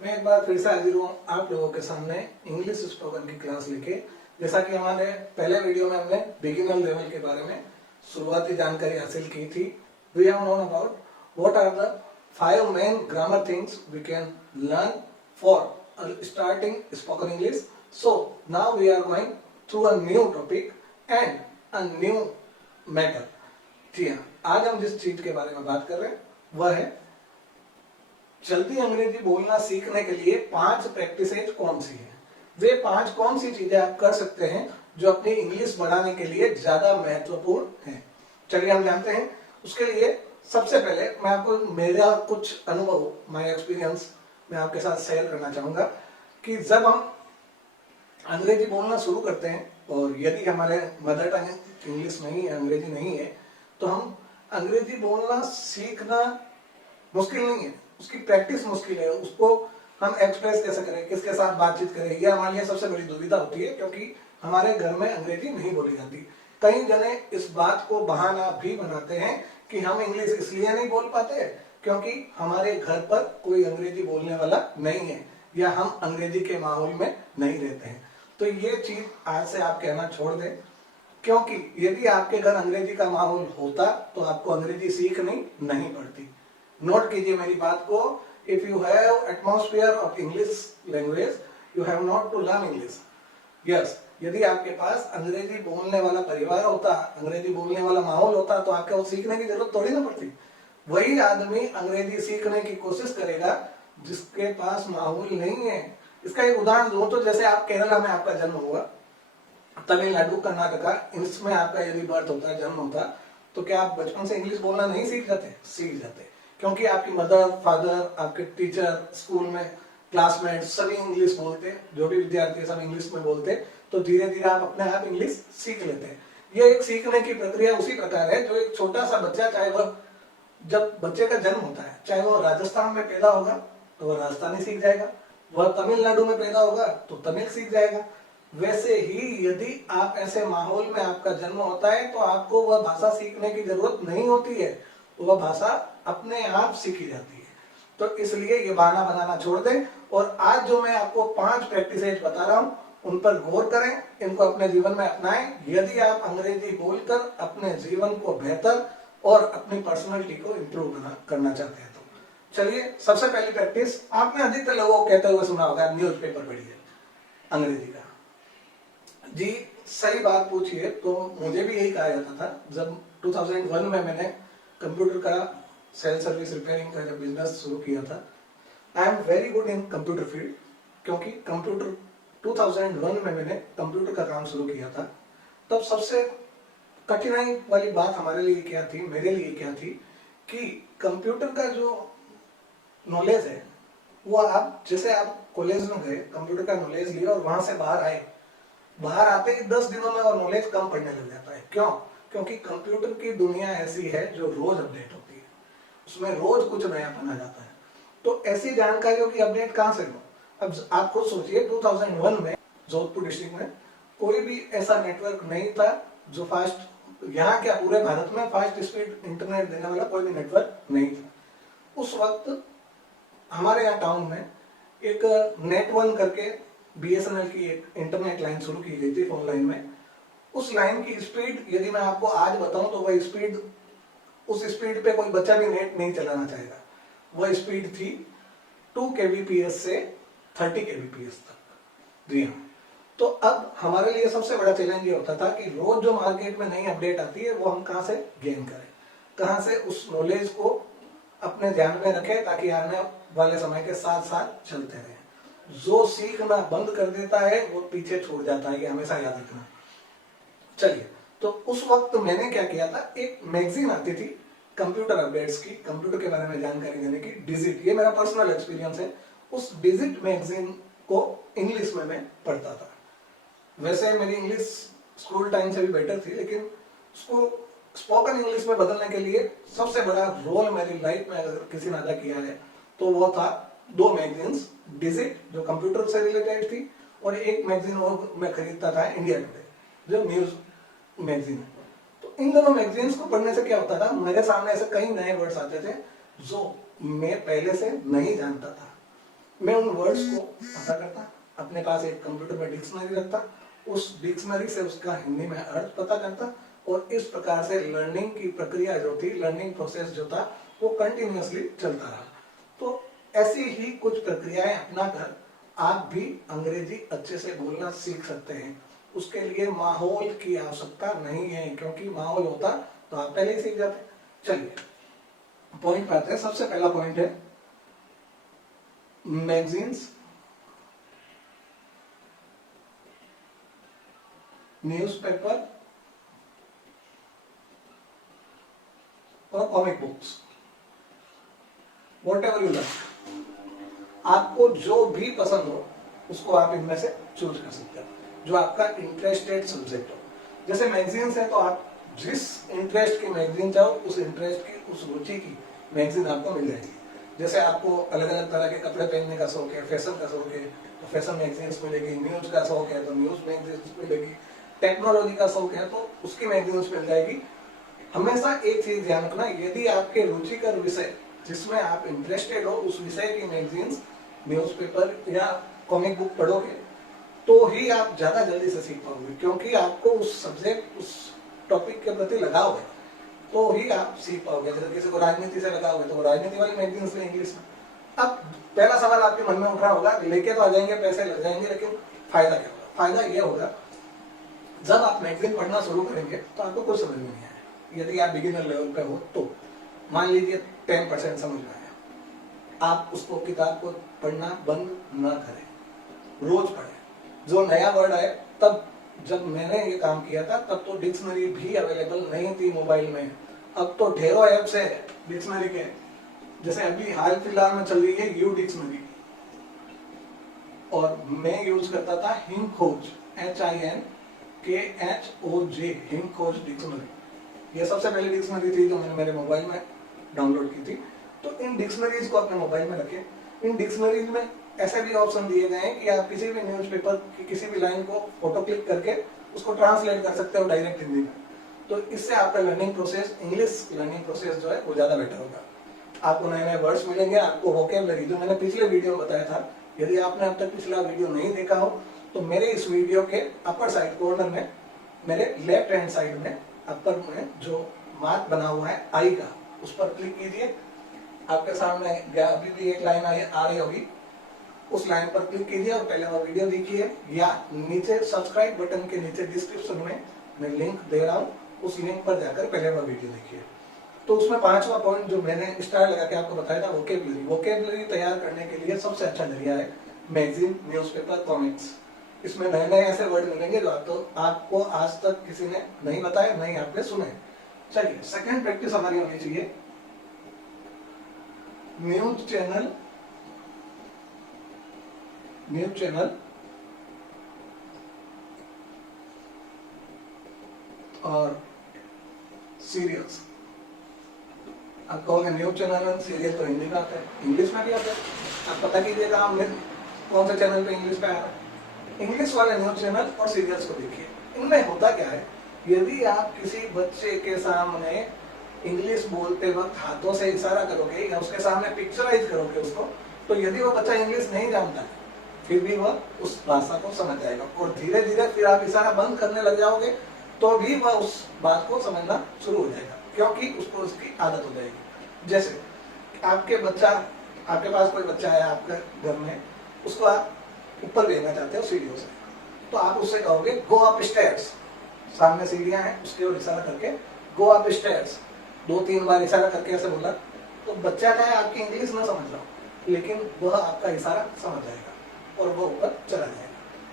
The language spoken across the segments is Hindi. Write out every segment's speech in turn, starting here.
मैं एक बार फिर से हाजिर हूँ आप लोगों के सामने इंग्लिश स्पोकन की क्लास लेके। जैसा कि हमारे पहले वीडियो में हमने बिगिनर लेवल के बारे में शुरुआती जानकारी हासिल की थी। We have known about what are the 5 main grammar things we can learn for starting spoken English. So now we are going through a new topic and a new matter. जी हाँ, आज हम जिस चीज के बारे में बात कर रहे हैं वह है जल्दी अंग्रेजी बोलना सीखने के लिए 5 प्रैक्टिसेज कौन सी है। वे 5 कौन सी चीजें आप कर सकते हैं जो अपनी इंग्लिश बढ़ाने के लिए ज्यादा महत्वपूर्ण है। चलिए हम जानते हैं। उसके लिए सबसे पहले मैं आपको मेरा कुछ अनुभव, माय एक्सपीरियंस मैं आपके साथ शेयर करना चाहूंगा कि जब हम अंग्रेजी बोलना शुरू करते हैं और यदि हमारे मदर टंग इंग्लिश नहीं है, अंग्रेजी नहीं है, तो हम अंग्रेजी बोलना सीखना मुश्किल नहीं है, उसकी प्रैक्टिस मुश्किल है। उसको हम एक्सप्रेस कैसे करें, किसके साथ बातचीत करें, यह हमारे लिए सबसे बड़ी दुविधा होती है क्योंकि हमारे घर में अंग्रेजी नहीं बोली जाती। कई जने इस बात को बहाना भी बनाते हैं कि हम इंग्लिश इसलिए नहीं बोल पाते क्योंकि हमारे घर पर कोई अंग्रेजी बोलने वाला नहीं है या हम अंग्रेजी के माहौल में नहीं रहते हैं। तो ये चीज आज से आप कहना छोड़ दें, क्योंकि यदि आपके घर अंग्रेजी का माहौल होता तो आपको अंग्रेजी सीखनी नहीं पड़ती। नोट कीजिए मेरी बात को। If you have atmosphere of English language you have not to learn English. Yes, यदि आपके पास अंग्रेजी बोलने वाला परिवार होता, अंग्रेजी बोलने वाला माहौल होता तो आपको सीखने की जरूरत थोड़ी ना पड़ती। वही आदमी अंग्रेजी सीखने की कोशिश करेगा जिसके पास माहौल नहीं है। इसका एक उदाहरण दूं तो जैसे आप केरला में आपका जन्म हुआ, तमिलनाडु, कर्नाटका, इसमें आपका यदि बर्थ होता, जन्म होता, तो क्या आप बचपन से इंग्लिश बोलना नहीं सीख जाते? सीख जाते, क्योंकि आपकी मदर, फादर, आपके टीचर, स्कूल में क्लासमेट सभी इंग्लिश बोलते, जो भी विद्यार्थी सब इंग्लिश में बोलते, तो धीरे धीरे आप अपने आप इंग्लिश सीख लेते हैं। ये एक सीखने की प्रक्रिया उसी प्रकार है जो एक छोटा सा बच्चा, चाहे वह जब बच्चे का जन्म होता है, चाहे वो राजस्थान में पैदा होगा तो वह राजस्थानी सीख जाएगा, वह तमिलनाडु में पैदा होगा तो तमिल सीख जाएगा। वैसे ही यदि आप ऐसे माहौल में आपका जन्म होता है तो आपको वह भाषा सीखने की जरूरत नहीं होती है, वह भाषा अपने आप सीखी जाती है। तो इसलिए ये बहाना बनाना छोड़ दें और आज जो मैं आपको 5 प्रैक्टिसेज बता रहा हूं उन पर गौर करें, इनको अपने जीवन में अपनाएं यदि आप अंग्रेजी बोलकर अपने जीवन को बेहतर और अपनी पर्सनालिटी को इंप्रूव करना चाहते हैं। तो चलिए, सबसे पहली प्रैक्टिस, आपने अधिकतर लोगों को कहते हुए सुना होगा न्यूज़पेपर पढ़िए अंग्रेजी का। जी, सही बात पूछिए तो मुझे भी यही कहा जाता था। जब 2001 में मैंने कंप्यूटर का सेल सर्विस रिपेयरिंग का जब बिजनेस शुरू किया था, I am very good in computer field, क्योंकि कंप्यूटर 2001 में मैंने कंप्यूटर का काम शुरू किया था। तब सबसे कठिनाई वाली बात हमारे लिए क्या थी, मेरे लिए क्या थी, कि कंप्यूटर का जो नॉलेज है वो आप जैसे आप कॉलेज में गए, कंप्यूटर का नॉलेज लिया और वहां से बाहर आए, बाहर आते ही 10 दिनों में और नॉलेज कम पड़ने लग जाता है। क्यों? क्योंकि कंप्यूटर की दुनिया ऐसी है जो रोज अपडेट होती है, उसमें रोज कुछ नयापन आ जाता है। तो ऐसी जानकारियों की अपडेट कहां से लो? अब आप खुद सोचिए, 2001 में जोधपुर डिस्ट्रिक्ट में कोई भी ऐसा नेटवर्क नहीं था जो फास्ट, यहाँ क्या पूरे भारत में फास्ट स्पीड इंटरनेट देने वाला कोई भी नेटवर्क नहीं था। उस वक्त हमारे यहाँ टाउन में एक नेट वन करके बीएसएनएल की एक इंटरनेट लाइन शुरू की गई थी, फोन लाइन में। उस लाइन की स्पीड यदि मैं आपको आज बताऊं तो वह स्पीड, उस स्पीड पे कोई बच्चा भी नेट नहीं चलाना चाहेगा। वह स्पीड थी 2 kbps से 30 kbps तक। जी हाँ, तो अब हमारे लिए सबसे बड़ा चैलेंज ये होता था कि रोज जो मार्केट में नई अपडेट आती है वो हम कहाँ से गेन करें, कहाँ से उस नॉलेज को अपने ध्यान में रखें ताकि आने वाले समय के साथ साथ चलते रहें। जो सीखना बंद कर देता है वो पीछे छोड़ जाता है, ये हमेशा याद रखना। चलिए, तो उस वक्त मैंने क्या किया था, एक मैगजीन आती थी कंप्यूटर अपडेट्स की, कंप्यूटर के बारे में जानकारी देने की, डिजिट, ये मेरा पर्सनल एक्सपीरियंस है। उस डिजिट मैगजीन को इंग्लिश में मैं पढ़ता था। वैसे मेरी इंग्लिश स्कूल टाइम से भी बेटर थी, लेकिन उसको स्पोकन इंग्लिश में बदलने के लिए सबसे बड़ा रोल मेरी लाइफ में अगर किसी ने अदा किया है तो वो था 2 मैगजीन्स, डिजिट जो कंप्यूटर से रिलेटेड थी और एक मैगजीन वो मैं खरीदता था, इंडिया टुडे, जो न्यूज मैगजीन है। तो इन दोनों मैगजीन्स को पढ़ने से क्या होता था, मेरे सामने ऐसे कई नए वर्ड्स आते थे जो मैं पहले से नहीं जानता था। मैं उन वर्ड्स को पता करता, अपने पास एक कंप्यूटर में डिक्शनरी रखता, उस डिक्शनरी से उसका हिंदी में अर्थ पता करता, और इस प्रकार से लर्निंग की प्रक्रिया जो थी, लर्निंग प्रोसेस जो था, वो कंटिन्यूअसली चलता रहा। तो ऐसी ही कुछ प्रक्रियाएं अपनाकर आप भी अंग्रेजी अच्छे से बोलना सीख सकते हैं। उसके लिए माहौल की आवश्यकता नहीं है, क्योंकि माहौल होता तो आप पहले ही सीख जाते। चलिए पॉइंट पे आते हैं। सबसे पहला पॉइंट है मैगजीन्स, न्यूज़पेपर और comic books, what ever you like. आपको जो भी पसंद हो उसको आप इनमें से चूज कर सकते हो, जो आपका इंटरेस्टेड सब्जेक्ट हो। जैसे मैगजीन्स है तो आप जिस इंटरेस्ट की मैगजीन चाहो, उस इंटरेस्ट की, उस रुचि की मैगजीन आपको मिल जाएगी। जैसे आपको अलग अलग तरह के कपड़े पहनने का शौक है, फैशन का शौक है तो फैशन मैगजीन्स मिलेगी, न्यूज का शौक है तो न्यूज मैगजीन्स मिलेगी, टेक्नोलॉजी का शौक है तो उसकी मैगजीन्स मिल जाएगी। हमेशा एक चीज ध्यान रखना, यदि आपके रुचिकर विषय जिसमें आप इंटरेस्टेड हो, उस विषय की मैगजीन्स, न्यूज़पेपर या कॉमिक बुक पढ़ोगे तो ही आप ज्यादा जल्दी से सीख पाओगे, क्योंकि आपको उस सब्जेक्ट, उस टॉपिक के प्रति लगाव है, तो ही आप सीख पाओगे। जैसे किसी को राजनीति से लगाव है तो वो राजनीति वाली मैगजीन्स में इंग्लिश में। अब पहला सवाल आपके मन में उठ रहा होगा, लेके तो आ जाएंगे, पैसे लग जाएंगे, लेकिन फायदा क्या होगा? फायदा यह होगा, जब आप मैगजीन पढ़ना शुरू करेंगे तो आपको कुछ समझ में नहीं आएगा। यदि आप बिगिनर लेवल पे हो तो मान लीजिए 10% समझ में आया, आप उसको किताब को पढ़ना बंद न करें, रोज पढ़ें। जो नया वर्ड आए, तब जब मैंने ये काम किया था तब तो डिक्शनरी भी अवेलेबल नहीं थी मोबाइल में। अब तो ढेरों ऐप्स है डिक्शनरी के। जैसे अभी हाल फिलहाल में चल रही है यू डिक्शनरी, और मैं यूज करता था हिंखोज, HINKHOJ, हिंखोज डिक्शनरी। ये सबसे पहले डिक्शनरी थी जो मैंने मेरे मोबाइल में डाउनलोड की थी। तो इन डिक्शनरीज को अपने मोबाइल में रखें। इन डिक्शनरीज में ऐसे भी ऑप्शन दिए गए हैं कि आप किसी भी न्यूज़पेपर की किसी भी लाइन को फोटो क्लिक करके उसको ट्रांसलेट कर सकते हो डायरेक्ट हिंदी में। तो इससे आपका learning process, English learning process जो है वो ज्यादा बेटर होगा। आपको नए नए वर्ड्स मिलेंगे, आपको वोकेबलरी, जो मैंने पिछले वीडियो में बताया था, यदि आपने अब तक पिछला वीडियो नहीं देखा हो तो मेरे इस वीडियो के अपर साइड कॉर्नर में, मेरे लेफ्ट हैंड साइड में अपर में जो मार्क बना हुआ है आई का, उस पर क्लिक कीजिए। आपके सामने अभी भी एक लाइन आ रही होगी, उस लाइन पर क्लिक कीजिए और पहले वो वीडियो देखिए, या नीचे सब्सक्राइब बटन के नीचे डिस्क्रिप्शन में मैं लिंक दे रहा हूँ, उस लिंक पर जाकर पहले वो वीडियो देखिए। तो उसमें 5वां पॉइंट जो मैंने स्टार लगा के आपको बताया था, वोकेबलरी। वोकेबलरी तैयार करने के लिए सबसे अच्छा जरिया है मैगजीन, न्यूज़पेपर, कॉमिक्स। इसमें नए नए ऐसे वर्ड मिलेंगे जो आपको आज तक किसी ने नहीं बताया, नहीं आपने सुने। चलिए, सेकंड प्रैक्टिस हमारी होनी चाहिए न्यूज चैनल और सीरियल्स। आप कहोगे न्यूज चैनल और सीरियल तो हिंदी में आता है, इंग्लिश में भी आता है। आप पता कीजिएगा हमने कौन से चैनल पे इंग्लिश पे आ रहा है। इंग्लिश वाले न्यूज चैनल और सीरियल्स को देखिए। इनमें होता क्या है, यदि आप किसी बच्चे के सामने इंग्लिश बोलते वक्त हाथों से इशारा करोगे या उसके सामने पिक्चराइज करोगे उसको, तो यदि वो बच्चा इंग्लिश नहीं जानता है फिर भी वह उस भाषा को समझ जाएगा, और धीरे धीरे फिर आप इशारा बंद करने लग जाओगे तो भी वह उस बात को समझना शुरू हो जाएगा, क्योंकि उसको उसकी आदत हो जाएगी। जैसे आपके पास कोई बच्चा है आपके घर में, उसको आप ऊपर भेजना चाहते हो सीढ़ियों से, तो आप उससे कहोगे गो अप स्टेयर्स। सामने सीढ़ियां हैं, उसके ओर इशारा करके गो अप स्टेयर्स 2-3 बार इशारा करके ऐसे बोला, तो बच्चा चाहे आपकी इंग्लिश ना समझ रहा हो लेकिन वह आपका इशारा समझ जाएगा और वह ऊपर चला जाएगा।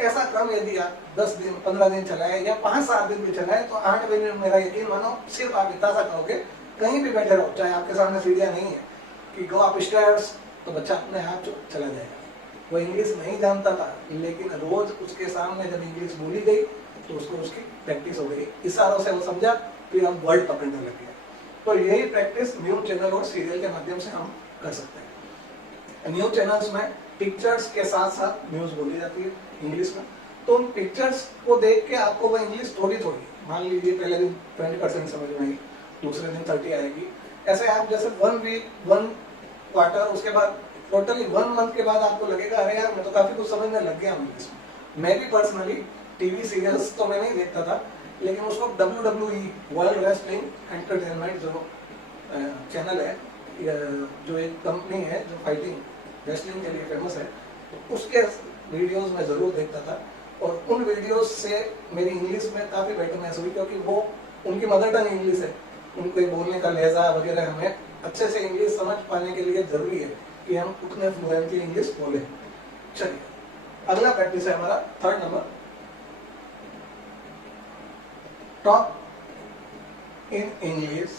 ऐसा क्रम यदि आप 10 दिन 15 दिन चलाए या 5-7 दिन भी चलाए तो 8 दिन में मेरा यकीन मानो सिर्फ आप इतना सा कहोगे, कहीं भी बैठे रहो, चाहे आपके सामने सीढ़ियां नहीं है, कि गो अप स्टेयर्स, तो बच्चा अपने आप चला जाएगा। वो इंग्लिश नहीं जानता था लेकिन रोज उसके सामने जब इंग्लिश बोली गई तो उसको उसकी प्रैक्टिस हो गई, इशारों से वो समझा, फिर हम वर्ड पकड़ने लग गए। तो यही प्रैक्टिस न्यूज चैनल और सीरियल के माध्यम से हम कर सकते हैं। न्यूज चैनल्स में पिक्चर्स के साथ साथ न्यूज बोली जाती है इंग्लिश में, तो उन पिक्चर्स को देख के आपको वो इंग्लिश थोड़ी थोड़ी, मान लीजिए पहले दिन 20% समझ में आई, दूसरे दिन 30 आएगी। ऐसे आप जैसे 1 वीक 1 क्वार्टर, उसके बाद टोटली 1 मंथ के बाद आपको लगेगा अरे यार मैं तो काफी कुछ समझने लग गया हूँ इसमें। मैं भी पर्सनली टीवी सीरियल्स तो मैं नहीं देखता था, लेकिन उसको WWE वर्ल्ड रेसलिंग एंटरटेनमेंट जो चैनल है, जो एक कंपनी है जो फाइटिंग रेसलिंग के लिए फेमस है, तो उसके वीडियोस में जरूर देखता था। और उन वीडियोस से मेरी इंग्लिश में काफी बेटरनेस हुई, क्योंकि वो उनकी मदर टंग इंग्लिश है, उनके बोलने का लहजा वगैरह हमें अच्छे से इंग्लिश समझ पाने के लिए जरूरी है कि हम उतने फ्लुएंटली इंग्लिश बोले। चलिए अगला प्रैक्टिस है हमारा 3rd number, talk in English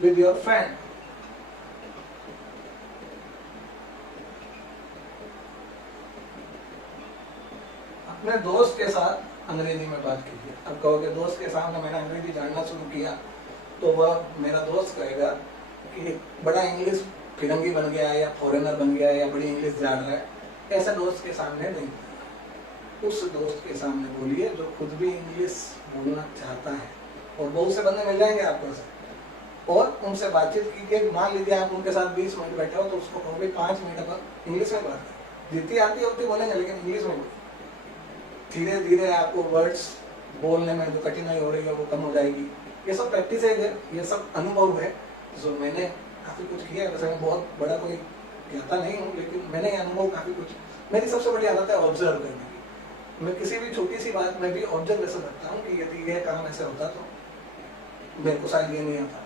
with your friend. अपने दोस्त के साथ अंग्रेजी में बात कीजिए। अब कहोगे दोस्त के सामने मैंने अंग्रेजी जानना शुरू किया तो वह मेरा दोस्त कहेगा कि बड़ा इंग्लिश फिरंगी बन गया है या फॉरेनर बन गया है या बड़ी इंग्लिश जान रहा है। ऐसा दोस्त के सामने नहीं, उस दोस्त के सामने बोलिए जो खुद भी इंग्लिश बोलना चाहता है, और बहुत से बंदे मिल जाएंगे आपको से, और उनसे बातचीत कीजिए। मान लीजिए आप उनके साथ 20 मिनट बैठे हो तो उसको कहोगे 5 मिनट पर इंग्लिश में बात करें, जितनी आती है उतनी बोलेंगे लेकिन इंग्लिश में बोलेंगे। धीरे धीरे आपको वर्ड्स बोलने में जो कठिनाई हो रही है वो कम हो जाएगी। ये सब प्रैक्टिस है, ये सब अनुभव है जो मैंने काफी कुछ किया है। वैसे मैं बहुत बड़ा कोई ज्ञाता नहीं हूँ, लेकिन मैंने ये अनुभव काफी कुछ, मेरी सबसे बड़ी आदत है ऑब्जर्व करने की। मैं किसी भी छोटी सी बात में भी ऑब्जर्वेशन रखता हूँ कि यदि ये काम ऐसे होता तो मेरे को शायद ये नहीं आता।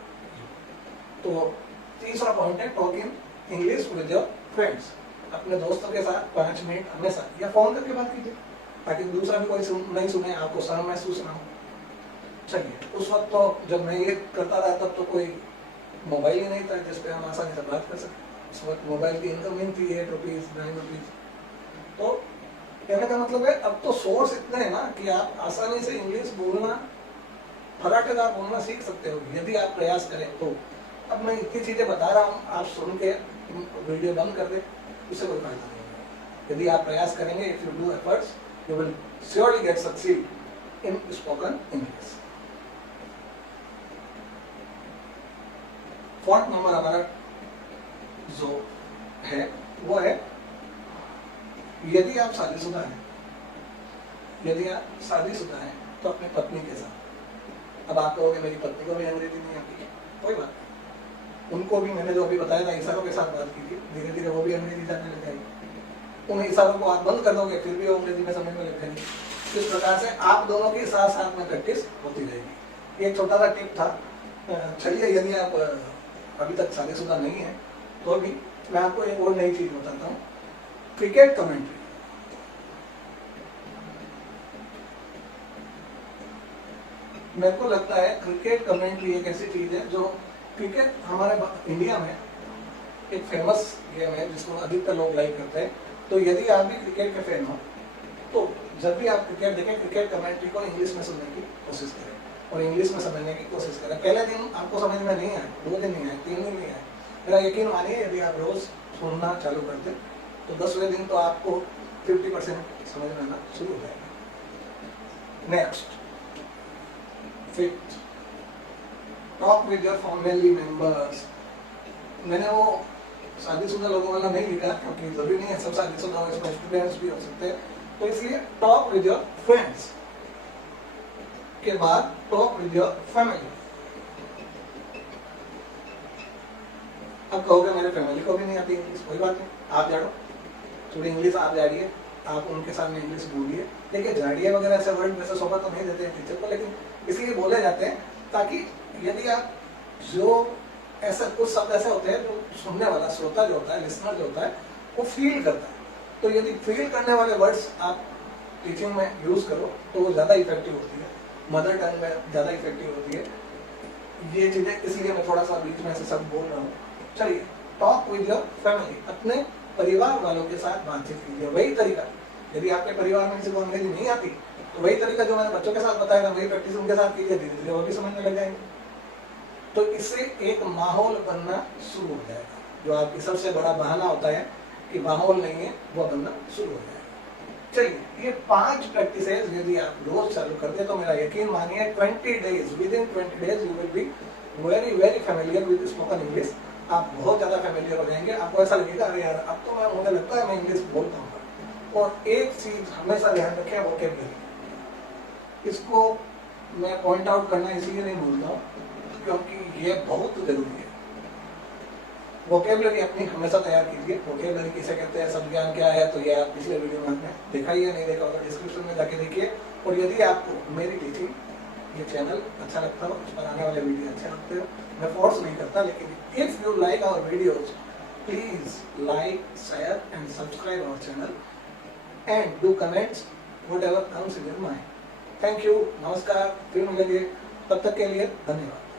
तो तीसरा पॉइंट है talk in English with your friends. अपने दोस्तों के साथ 5 मिनट हमेशा या फोन करके बात कीजिए, ताकि दूसरा भी कोई नहीं सुने, आपको शर्म महसूस ना हो। चलिए उस वक्त तो जब मैं ये करता था तब तो कोई मोबाइल ही नहीं था जिसपे हम आसानी से बात कर सकें। उस वक्त मोबाइल की इनकम नहीं थी 8 रुपीज 9 रुपीज। तो कहने का मतलब है अब तो सोर्स इतने हैं ना कि आप आसानी से इंग्लिश बोलना, फराटेदार बोलना सीख सकते हो यदि आप प्रयास करें तो। अब मैं इतनी चीजें बता रहा हूँ, आप सुन के वीडियो बंद कर दे, उससे कोई फायदा नहीं है। यदि आप प्रयास करेंगे, if you do efforts you will surely get succeed in spoken English. 4th number हमारा जो है वो है यदि आप शादीशुदा हैं, यदि आप शादीशुदा हैं तो अपनी पत्नी के साथ। अब आप कहोगे मेरी पत्नी को भी अंग्रेजी नहीं आती है, कोई बात नहीं, उनको भी मैंने जो अभी बताया था इशारों के साथ बात की थी, धीरे धीरे वो भी अंग्रेजी जानने लग जाएगी। उन इशारों को आप बंद कर दोगे फिर भी वो अंग्रेजी में समझ में लग जाएंगे। इस प्रकार से आप दोनों की साथ साथ में प्रैक्टिस होती रहेगी। एक छोटा सा टिप था। चलिए यदि आप अभी तक शादीशुदा नहीं है तो भी मैं आपको एक और नई चीज बताता हूँ, क्रिकेट कमेंट्री। मेरे को लगता है क्रिकेट कमेंट्री एक ऐसी चीज है जो, क्रिकेट हमारे इंडिया में एक फेमस गेम है जिसको अधिकतर लोग लाइक करते हैं। तो यदि आप भी क्रिकेट के फैन हो तो जब भी आप क्रिकेट देखें, क्रिकेट कमेंट्री को इंग्लिश में सुनने की कोशिश करें और इंग्लिश में समझने की कोशिश करें। पहले दिन आपको समझ में नहीं आए, 2 दिन नहीं आए, 3 दिन नहीं आए, मेरा यकीन मानिए यदि आप रोज सुनना चालू करते तो 10वें दिन तो आपको 50% समझ में आना शुरू हो जाएगा। Next 5th, talk with your family members. मैंने वो शादीशुदा लोगों वाला नहीं लिखा क्योंकि जरूरी नहीं है सब शादीशुदा हो, इसमें स्टूडेंट्स भी हो सकते हैं। तो इसलिए टॉक विद योर फ्रेंड्स के बाद टॉक विद योर फैमिली। अब कहोगे मेरे फैमिली को भी नहीं आती इंग्लिश, कोई बात नहीं, आप जानो थोड़ी इंग्लिश आप जानिए, आप उनके सामने इंग्लिश बोलिए। देखिए झाड़िए वगैरह ऐसे वर्ड वैसे सोफा तो नहीं देते हैं टीचर को, लेकिन इसलिए बोले जाते हैं ताकि यदि आप जो ऐसा कुछ शब्द ऐसे होते हैं जो सुनने वाला श्रोता जो होता है, लिसनर जो होता है, वो फील करता है। तो यदि फील करने वाले वर्ड्स आप टीचिंग में यूज करो तो वो ज्यादा इफेक्टिव होती है, मदर टंग में ज्यादा इफेक्टिव होती है। ये चीजें इसलिए मैं थोड़ा सा बीच में ऐसे शब्द बोल रहा हूँ। चलिए टॉक विद योर फैमिली, अपने परिवार वालों के साथ बातचीत कीजिए। वही तरीका, यदि आपके परिवार में किसी को अंग्रेजी नहीं आती तो वही तरीका जो मैंने बच्चों के साथ बताया था वही प्रैक्टिस उनके साथ कीजिए, धीरे धीरे वो भी समझने लग जाएंगे। तो इससे एक माहौल बनना शुरू हो जाएगा। जो आपकी सबसे बड़ा बहाना होता है कि माहौल नहीं है, वो बनना शुरू हो जाएगा। चलिए ये 5 प्रैक्टिसेस यदि आप रोज चालू करते तो मेरा यकीन मानिए 20 days, with in 20 days you will be very very familiar with spoken English. आप बहुत ज़्यादा फैमिलियर हो जाएंगे। आपको ऐसा लगेगा अरे यार अब तो मुझे लगता है मैं इंग्लिश बोल पाऊंगा। और एक चीज हमेशा ध्यान रखें, वोकेबलरी। इसको मैं पॉइंट आउट करना इसलिए नहीं भूलता हूँ क्योंकि ये बहुत जरूरी है। वोकेबलरी अपनी हमेशा तैयार कीजिए। वोकेबलरी किसे कहते हैं, शब्द ज्ञान क्या है, तो ये आप पिछले वीडियो में आपने देखा ही है, नहीं देखा होगा डिस्क्रिप्शन में जाके देखिए। और यदि आपको मेरी टीचिंग, ये चैनल अच्छा लगता हो, इस पर आने वाले वीडियो अच्छे लगते हो, मैं फोर्स नहीं करता, लेकिन if you like our videos please like, share and subscribe our channel and do comments whatever comes in your mind. Thank you, नमस्कार, फिर मिलेंगे, तब तक के लिए धन्यवाद।